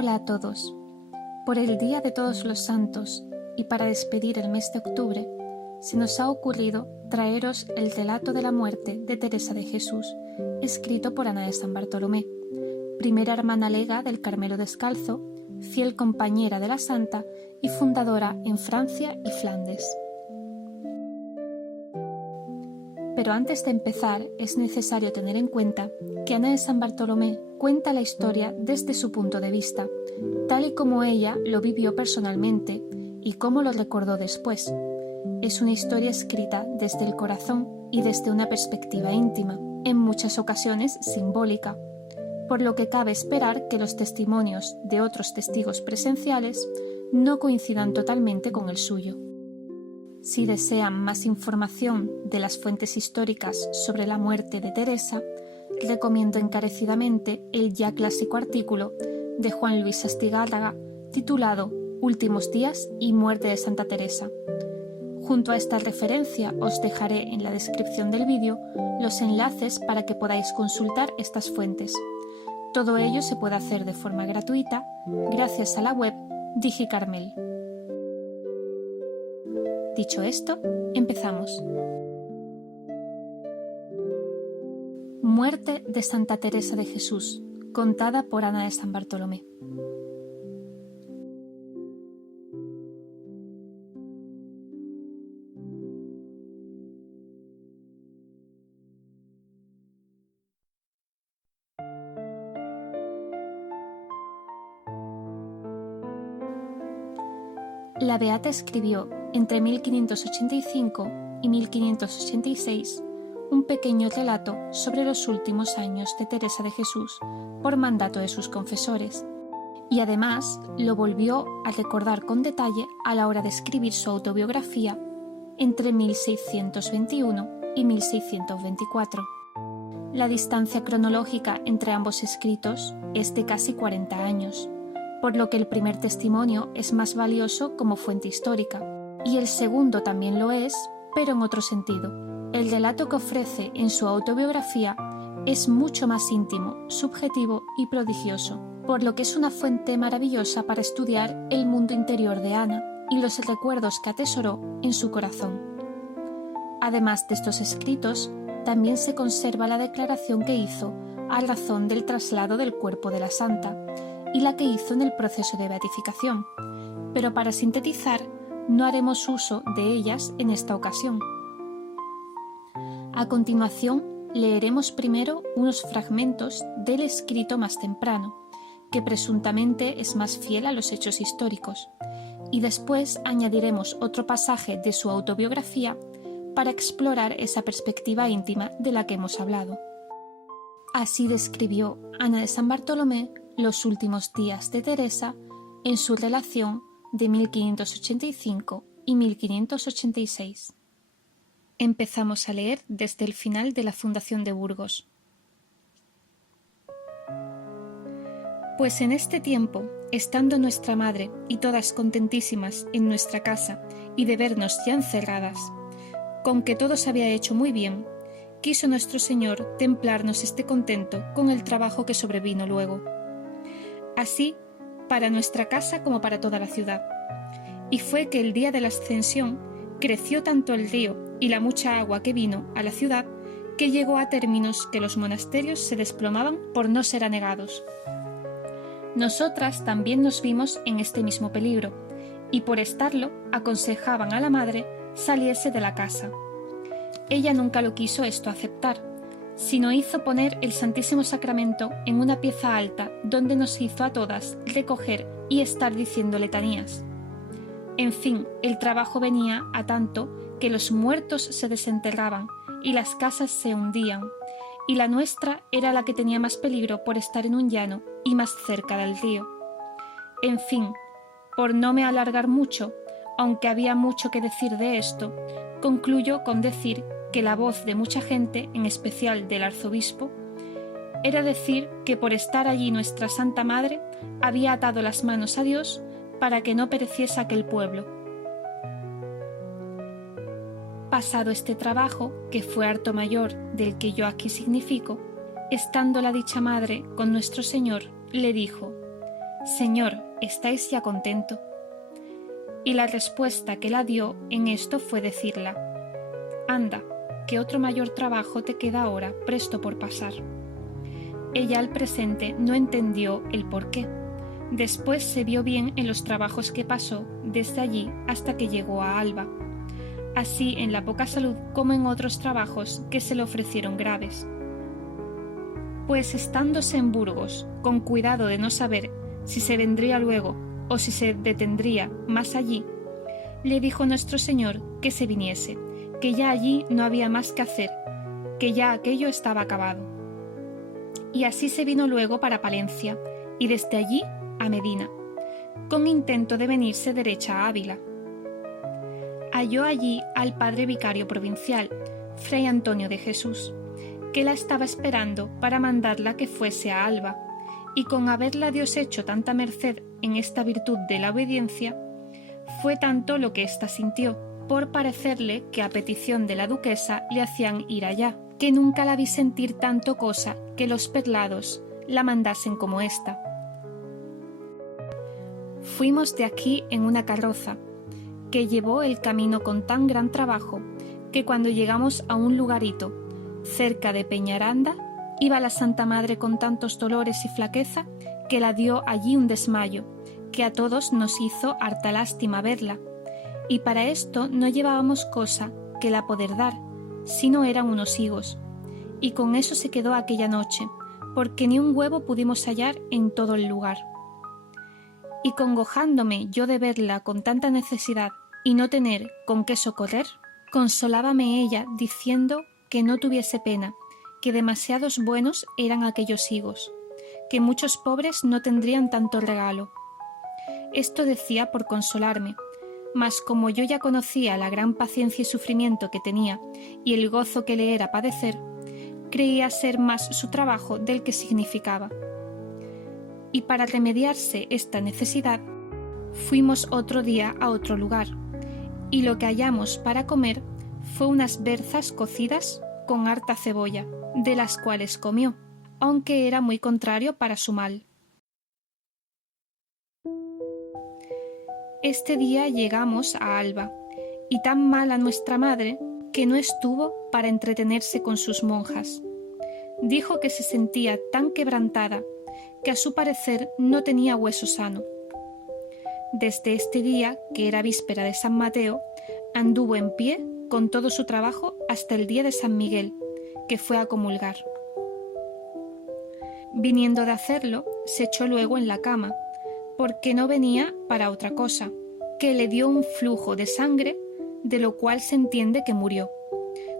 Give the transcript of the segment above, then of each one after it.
Hola a todos. Por el Día de Todos los Santos y para despedir el mes de octubre, se nos ha ocurrido traeros el relato de la muerte de Teresa de Jesús, escrito por Ana de San Bartolomé, primera hermana lega del Carmelo Descalzo, fiel compañera de la Santa y fundadora en Francia y Flandes. Pero antes de empezar es necesario tener en cuenta que Ana de San Bartolomé cuenta la historia desde su punto de vista, tal y como ella lo vivió personalmente y cómo lo recordó después. Es una historia escrita desde el corazón y desde una perspectiva íntima, en muchas ocasiones simbólica, por lo que cabe esperar que los testimonios de otros testigos presenciales no coincidan totalmente con el suyo. Si desean más información de las fuentes históricas sobre la muerte de Teresa, recomiendo encarecidamente el ya clásico artículo de Juan Luis Astigarraga titulado Últimos días y muerte de Santa Teresa. Junto a esta referencia os dejaré en la descripción del vídeo los enlaces para que podáis consultar estas fuentes. Todo ello se puede hacer de forma gratuita gracias a la web DigiCarmel. Dicho esto, empezamos. Muerte de Santa Teresa de Jesús, contada por Ana de San Bartolomé. La beata escribió entre 1585 y 1586 un pequeño relato sobre los últimos años de Teresa de Jesús por mandato de sus confesores, y además lo volvió a recordar con detalle a la hora de escribir su autobiografía entre 1621 y 1624. La distancia cronológica entre ambos escritos es de casi 40 años, por lo que el primer testimonio es más valioso como fuente histórica, y el segundo también lo es, pero en otro sentido. El relato que ofrece en su autobiografía es mucho más íntimo, subjetivo y prodigioso, por lo que es una fuente maravillosa para estudiar el mundo interior de Ana y los recuerdos que atesoró en su corazón. Además de estos escritos, también se conserva la declaración que hizo a razón del traslado del cuerpo de la santa y la que hizo en el proceso de beatificación, pero para sintetizar, no haremos uso de ellas en esta ocasión. A continuación, leeremos primero unos fragmentos del escrito más temprano, que presuntamente es más fiel a los hechos históricos, y después añadiremos otro pasaje de su autobiografía para explorar esa perspectiva íntima de la que hemos hablado. Así describió Ana de San Bartolomé los últimos días de Teresa en su relación de 1585 y 1586. Empezamos a leer desde el final de la fundación de Burgos. Pues en este tiempo, estando nuestra madre y todas contentísimas en nuestra casa y de vernos ya encerradas, con que todo se había hecho muy bien, quiso nuestro Señor templarnos este contento con el trabajo que sobrevino luego. Así, para nuestra casa como para toda la ciudad. Y fue que el día de la ascensión creció tanto el río y la mucha agua que vino a la ciudad que llegó a términos que los monasterios se desplomaban por no ser anegados. Nosotras también nos vimos en este mismo peligro, y por estarlo aconsejaban a la madre saliese de la casa. Ella nunca lo quiso esto aceptar, sino hizo poner el Santísimo Sacramento en una pieza alta donde nos hizo a todas recoger y estar diciendo letanías. En fin, el trabajo venía a tanto que los muertos se desenterraban y las casas se hundían, y la nuestra era la que tenía más peligro por estar en un llano y más cerca del río. En fin, por no me alargar mucho, aunque había mucho que decir de esto, concluyo con decir que la voz de mucha gente, en especial del arzobispo, era decir que por estar allí nuestra Santa Madre había atado las manos a Dios para que no pereciese aquel pueblo. Pasado este trabajo, que fue harto mayor del que yo aquí significo, estando la dicha madre con nuestro Señor, le dijo: Señor, ¿estáis ya contento? Y la respuesta que la dio en esto fue decirla: Anda, que otro mayor trabajo te queda ahora presto por pasar. Ella al presente no entendió el por qué. Después se vio bien en los trabajos que pasó desde allí hasta que llegó a Alba, así en la poca salud como en otros trabajos que se le ofrecieron graves. Pues estándose en Burgos, con cuidado de no saber si se vendría luego o si se detendría más allí, le dijo nuestro Señor que se viniese, que ya allí no había más que hacer, que ya aquello estaba acabado. Y así se vino luego para Palencia, y desde allí a Medina, con intento de venirse derecha a Ávila. Halló allí al padre vicario provincial, Fray Antonio de Jesús, que la estaba esperando para mandarla que fuese a Alba, y con haberla Dios hecho tanta merced en esta virtud de la obediencia, fue tanto lo que ésta sintió, por parecerle que a petición de la duquesa le hacían ir allá, que nunca la vi sentir tanto cosa que los perlados la mandasen como ésta. Fuimos de aquí en una carroza, que llevó el camino con tan gran trabajo, que cuando llegamos a un lugarito, cerca de Peñaranda, iba la Santa Madre con tantos dolores y flaqueza, que la dio allí un desmayo, que a todos nos hizo harta lástima verla, y para esto no llevábamos cosa que la poder dar, sino eran unos higos, y con eso se quedó aquella noche, porque ni un huevo pudimos hallar en todo el lugar. Y congojándome yo de verla con tanta necesidad y no tener con qué socorrer, consolábame ella diciendo que no tuviese pena, que demasiados buenos eran aquellos higos, que muchos pobres no tendrían tanto regalo. Esto decía por consolarme, mas como yo ya conocía la gran paciencia y sufrimiento que tenía y el gozo que le era padecer, creía ser más su trabajo del que significaba. Y para remediarse esta necesidad, fuimos otro día a otro lugar, y lo que hallamos para comer fue unas berzas cocidas con harta cebolla, de las cuales comió, aunque era muy contrario para su mal. Este día llegamos a Alba, y tan mala nuestra madre que no estuvo para entretenerse con sus monjas. Dijo que se sentía tan quebrantada que a su parecer no tenía hueso sano. Desde este día, que era víspera de San Mateo, anduvo en pie con todo su trabajo hasta el día de San Miguel, que fue a comulgar. Viniendo de hacerlo, se echó luego en la cama, porque no venía para otra cosa, que le dio un flujo de sangre, de lo cual se entiende que murió.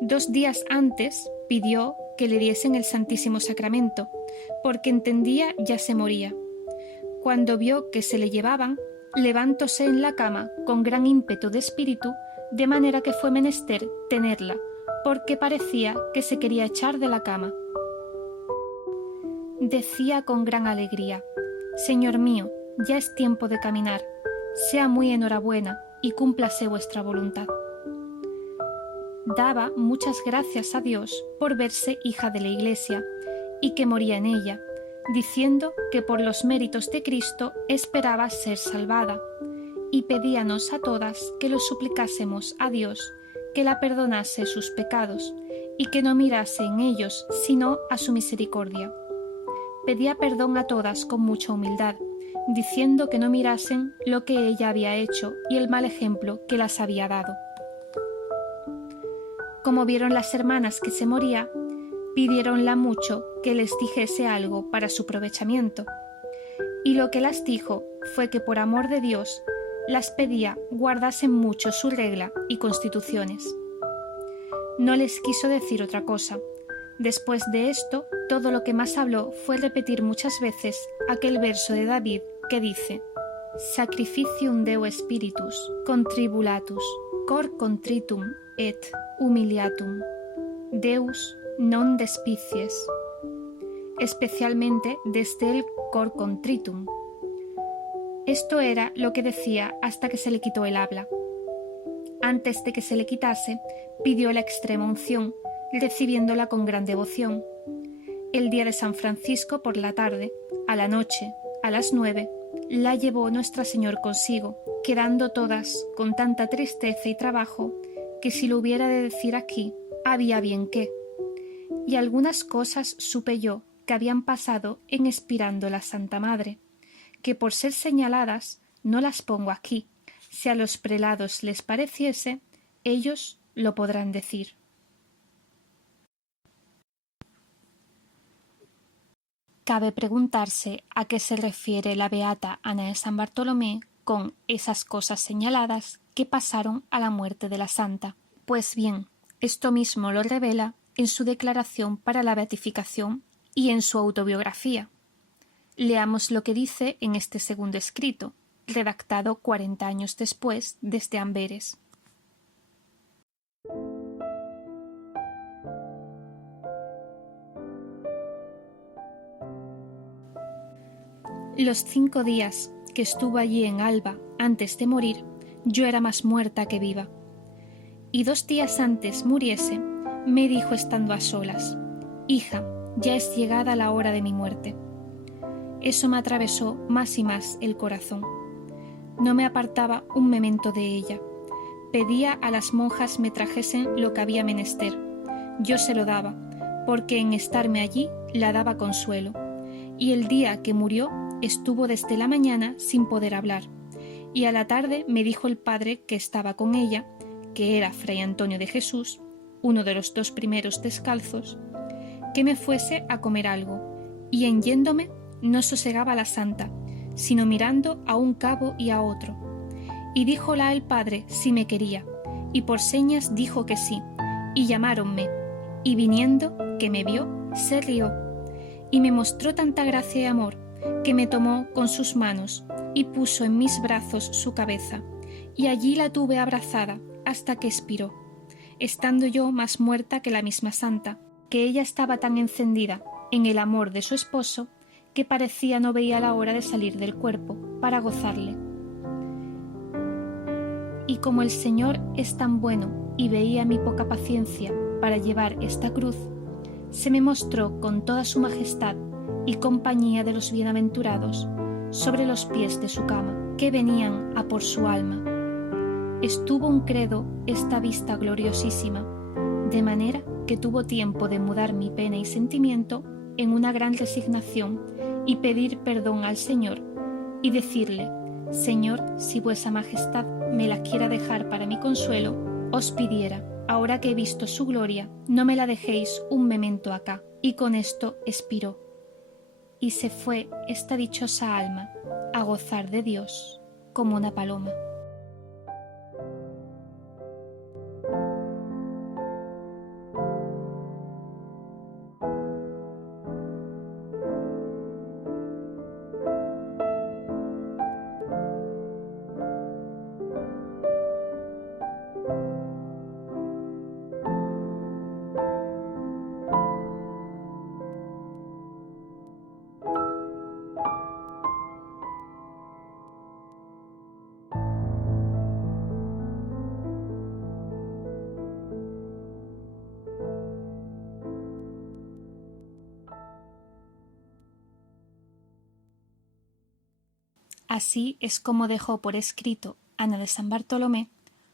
2 días antes pidió que le diesen el Santísimo Sacramento, porque entendía ya se moría. Cuando vio que se le llevaban, levantóse en la cama con gran ímpetu de espíritu, de manera que fue menester tenerla, porque parecía que se quería echar de la cama. Decía con gran alegría: Señor mío, ya es tiempo de caminar, sea muy enhorabuena y cúmplase vuestra voluntad. Daba muchas gracias a Dios por verse hija de la Iglesia y que moría en ella, diciendo que por los méritos de Cristo esperaba ser salvada, y pedíanos a todas que lo suplicásemos a Dios que la perdonase sus pecados y que no mirase en ellos sino a su misericordia. Pedía perdón a todas con mucha humildad, diciendo que no mirasen lo que ella había hecho y el mal ejemplo que las había dado. Como vieron las hermanas que se moría, pidiéronla mucho que les dijese algo para su provechamiento, y lo que las dijo fue que por amor de Dios las pedía guardasen mucho su regla y constituciones. No les quiso decir otra cosa. Después de esto, todo lo que más habló fue repetir muchas veces aquel verso de David que dice: Sacrificium Deo Spiritus contribulatus, cor contritum et humiliatum, Deus non despicies, especialmente desde el cor contritum. Esto era lo que decía hasta que se le quitó el habla. Antes de que se le quitase, pidió la extrema unción, recibiéndola con gran devoción. El día de San Francisco por la tarde, a la noche, a las 9, la llevó Nuestra Señor consigo, quedando todas con tanta tristeza y trabajo que si lo hubiera de decir aquí, había bien qué. Y algunas cosas supe yo que habían pasado en expirando la Santa Madre, que por ser señaladas no las pongo aquí. Si a los prelados les pareciese, ellos lo podrán decir. Cabe preguntarse a qué se refiere la beata Ana de San Bartolomé con esas cosas señaladas que pasaron a la muerte de la santa. Pues bien, esto mismo lo revela en su declaración para la beatificación y en su autobiografía. Leamos lo que dice en este segundo escrito, redactado 40 años después desde Amberes. Los 5 días que estuvo allí en Alba antes de morir, yo era más muerta que viva. Y 2 días antes muriese, me dijo estando a solas: «Hija, ya es llegada la hora de mi muerte». Eso me atravesó más y más el corazón. No me apartaba un memento de ella. Pedía a las monjas me trajesen lo que había menester. Yo se lo daba, porque en estarme allí la daba consuelo. Y el día que murió estuvo desde la mañana sin poder hablar, y a la tarde me dijo el padre que estaba con ella, que era Fray Antonio de Jesús, uno de los 2 primeros descalzos, que me fuese a comer algo, y en yéndome no sosegaba la santa, sino mirando a un cabo y a otro. Y díjola el padre si me quería, y por señas dijo que sí, y llamáronme, y viniendo, que me vio, se rió, y me mostró tanta gracia y amor, que me tomó con sus manos, y puso en mis brazos su cabeza, y allí la tuve abrazada hasta que expiró, estando yo más muerta que la misma santa, que ella estaba tan encendida en el amor de su esposo, que parecía no veía la hora de salir del cuerpo para gozarle. Y como el Señor es tan bueno y veía mi poca paciencia para llevar esta cruz, se me mostró con toda su majestad y compañía de los bienaventurados sobre los pies de su cama, que venían a por su alma. Estuvo un credo esta vista gloriosísima, de manera que tuvo tiempo de mudar mi pena y sentimiento en una gran resignación y pedir perdón al Señor y decirle: Señor, si vuesa majestad me la quiera dejar para mi consuelo, os pidiera, ahora que he visto su gloria, no me la dejéis un memento acá. Y con esto expiró. Y se fue esta dichosa alma a gozar de Dios como una paloma. Así es como dejó por escrito Ana de San Bartolomé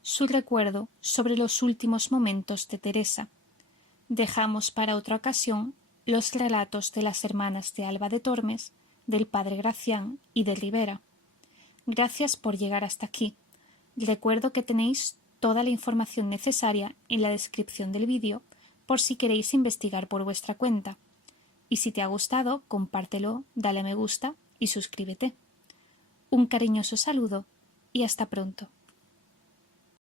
su recuerdo sobre los últimos momentos de Teresa. Dejamos para otra ocasión los relatos de las hermanas de Alba de Tormes, del padre Gracián y de Rivera. Gracias por llegar hasta aquí. Recuerdo que tenéis toda la información necesaria en la descripción del vídeo por si queréis investigar por vuestra cuenta. Y si te ha gustado, compártelo, dale a me gusta y suscríbete. Un cariñoso saludo y hasta pronto.